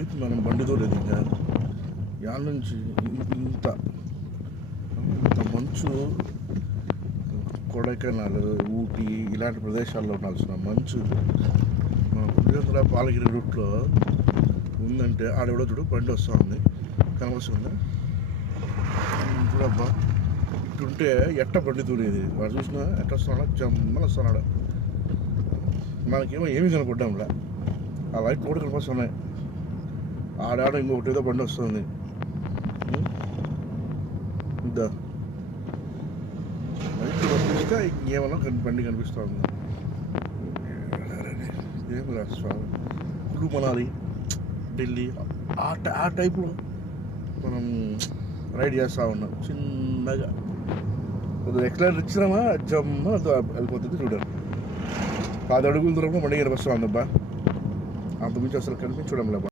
ఏది మనం బండితో లేదు ఇంకా యాడ నుంచి ఇంత ఇంత మంచు కొడైకెనాల్ ఊటీ ఇలాంటి ప్రదేశాల్లో ఉండాల్సిన మంచు మన పులివెందుల పాలగిరి రూట్లో ఉందంటే ఆడెవడో చూడు బండి వస్తూ ఉంది కనవస్తుందా చూడబ్బా ఇటుంటే ఎట్ట బండి దూరేది వాడు చూసినా ఎట్ట వస్తున్నాడా జమ్మని వస్తున్నాడు మనకేమో ఏమీ కనపడ్డాంలా ఆ లైట్ కూడా కనిపిస్తున్నాయి ఆడాడ ఇంకొకటి ఏదో బండి వస్తుంది ఇద్దా లైట్ కనిపిస్తే ఇంకేమన్నా బండి కనిపిస్తూ ఉంది ఏం లేదు స్వామి కులు మనాలి ఢిల్లీ ఆ టైప్లో మనం రైడ్ చేస్తూ ఉన్నాం చిన్నగా కొద్దిగా ఎక్సలెంట్ ఇచ్చినామా జమ్మ వెళ్ళిపోతుంది చూడండి 10 అడుగుల దూరంలో బండి కనిపిస్తూ ఉందబ్బా అంతకుమించి అసలు కనిపించడం లేబ్బా